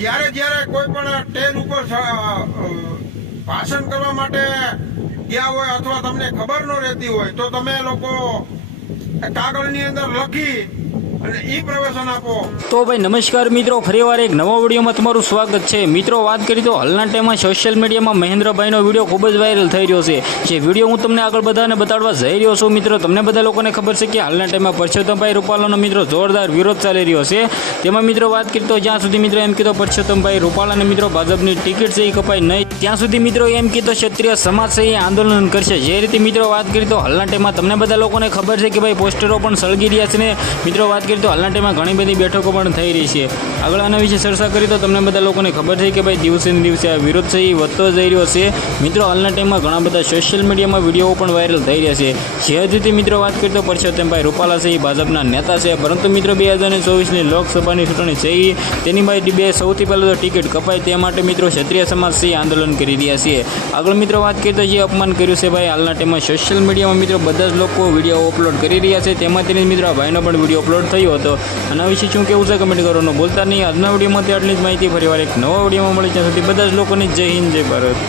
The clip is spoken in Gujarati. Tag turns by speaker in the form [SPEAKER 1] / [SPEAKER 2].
[SPEAKER 1] જ્યારે જ્યારે કોઈ પણ ટ્રેન ઉપર ભાષણ કરવા માટે ગયા હોય અથવા તમને ખબર ન રહેતી હોય, તો તમે લોકો કાગળની અંદર લખી
[SPEAKER 2] તો ભાઈ નમસ્કાર મિત્રો ફરીવાર એક નવા વિડીયોમાં તમારું સ્વાગત છે. મિત્રો, વાત કરી તો હાલના ટાઈમમાં સોશિયલ મીડિયામાં મહેન્દ્રભાઈનો વીડિયો ખૂબ જ વાયરલ થઈ રહ્યો છે. જે વીડિયો હું તમને આગળ બધાને બતાડવા જઈ રહ્યો છું. મિત્રો, તમને બધા લોકોને ખબર છે કે હાલના ટાઈમમાં પરસોત્તમભાઈ રૂપાલાનો મિત્રો જોરદાર વિરોધ ચાલી રહ્યો છે. તેમાં મિત્રો વાત કરી તો જ્યાં સુધી મિત્રો એમ કીધો પરસોત્તમભાઈ રૂપાલાને મિત્રો ભાજપની ટિકિટ છે એ કપાય નહીં. ત્યાં સુધી મિત્રો એમ કીધો ક્ષત્રિય સમાજ છે એ આંદોલન કરશે. જે રીતે મિત્રો વાત કરી તો હાલના ટાઈમમાં તમને બધા લોકોને ખબર છે કે ભાઈ પોસ્ટરો પણ સળગી રહ્યા છે ને. મિત્રો વાત કરીએ તો હાલના ટાઈમમાં ઘણી બધી બેઠકો પણ થઈ રહી છે. આગળ આના વિશે ચર્ચા કરી તો તમને બધા લોકોને ખબર છે કે ભાઈ દિવસે ને દિવસે આ વિરોધ છે, એ વધતો જઈ રહ્યો છે. મિત્રો હાલના ટાઈમમાં ઘણા બધા સોશિયલ મીડિયામાં વીડિયો પણ વાયરલ થઈ રહ્યા છે. જે હજુથી મિત્રો વાત કરીએ તો પરસોત્તમભાઈ રૂપાલા છે, એ ભાજપના નેતા છે. પરંતુ મિત્રો, બે હજાર ચોવીસની લોકસભાની ચૂંટણી છે તેની બાદ બે સૌથી પહેલાં તો ટિકિટ કપાય તે માટે મિત્રો ક્ષત્રિય સમાજ છે આંદોલન કરી રહ્યા છે. આગળ મિત્રો વાત કરીએ તો જે અપમાન કર્યું છે ભાઈ હાલના ટાઈમમાં સોશિયલ મીડિયામાં મિત્રો બધા જ લોકો વીડિયો અપલોડ કરી રહ્યા છે. તેમાંથી મિત્રો આ ભાઈનો પણ વીડિયો અપલોડ થયો હતો. આના વિશે શું કેવું છે કમેન્ટ કરવાનું બોલતા નહીં. આજના વિડીયોમાંથી આટલી જ માહિતી. ફરીવાર એક નવા વિડીયોમાં મળી ત્યાં સુધી બધા જ લોકોની જય હિન્દ, જય ભારત.